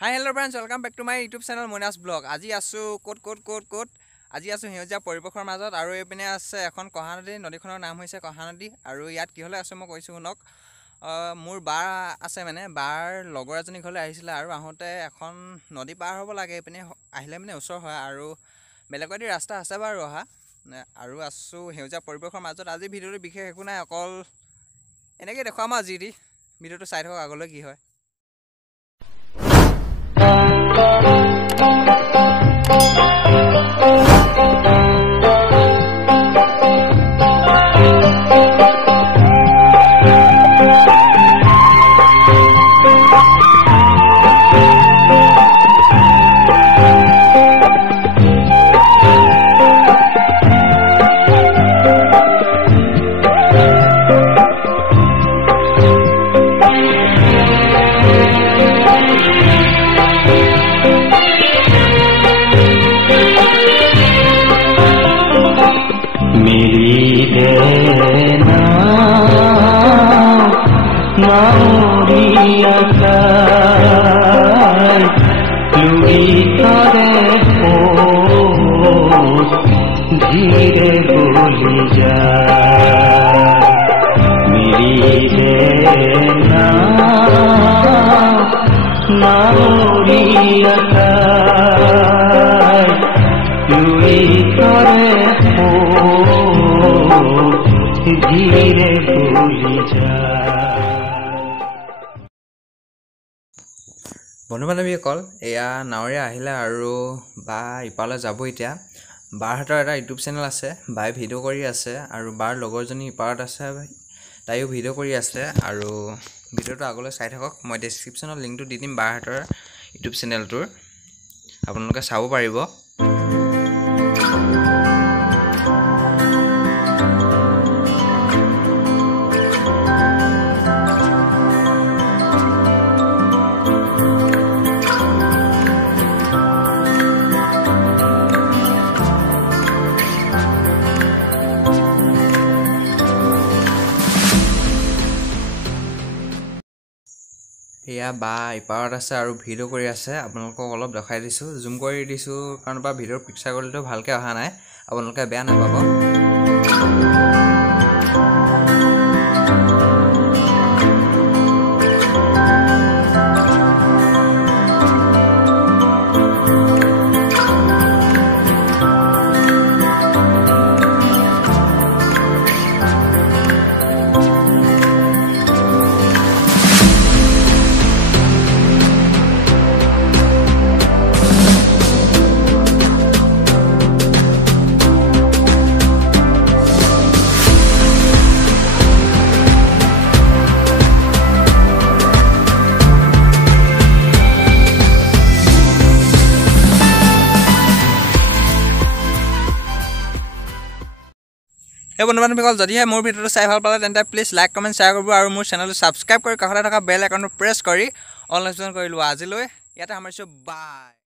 Hi, hello friends, welcome back to my YouTube channel Monas Vlog. আজি আছো coat আজি আছো হেউজা পৰিবেশৰ মাজত আৰু এপিনে আছে এখন কহানদী নদীখনৰ নাম হৈছে কহানদী আৰু ইয়াত কি হলে আছে মই কৈছো শুনক মোৰ বাৰ আছে মানে বাৰ লগৰ এজনী ঘৰলে আহিছিল আৰু আহোতে এখন নদী পাৰ হ'ব লাগে এপিনে আহিলে মানে ওচৰ হয় আৰু বেলেগদি ৰাস্তা আছে বাৰু অহা আৰু আছো হেউজা পৰিবেশৰ মাজত আজি ভিডিওটো বিশেষ একো নাই অকল এনেকৈ দেখাম আজি ভিডিওটো চাই থাকক আগলৈ কি হয় धीरे बोली जा मेरी देना नाउरिया लुई करे हो धीरे बोली जा বন্ধু বান্ধৱীসকল এয়া নাৱৰীয়া আহিলে আৰু বা ইপালে যাব এতিয়া বাৰ হাতৰ এটা ইউটিউব চেনেল আছে বাই ভিডিঅ' কৰি আছে আৰু বাৰ লগৰজনী ইপাৰত আছে তাইও ভিডিঅ' কৰি আছে আৰু ভিডিঅ'টো আগলৈ চাই থাকক মই ডেছক্ৰিপশ্যনত লিংকটো দি দিম বাৰ হাতৰ ইউটিউব চেনেলটোৰ আপোনালোকে চাব পাৰিব এয়া বা ইপাৰত আছে আৰু ভিডিঅ' কৰি আছে আপোনালোকক অলপ দেখাই দিছোঁ জুম কৰি দিছোঁ কাৰণ বা ভিডিঅ'ৰ পিকচাৰ কোৱালিটিটো ভালকৈ অহা নাই আপোনালোকে বেয়া নাপাব এই বন্ধু বান্ধৱীসকল যদিহে মোৰ ভিডিঅ'টো চাই ভাল পালে তেন্তে প্লিজ লাইক কমেণ্ট শ্বেয়াৰ কৰিব আৰু মোৰ চেনেলটো ছাবস্ক্ৰাইব কৰি কাষতে থকা বেল আইকনটো প্ৰেছ কৰি অল নোটিফিকেশ্যন কৰি লোৱা আজিলৈ ইয়াতে সামৰিছোঁ বাই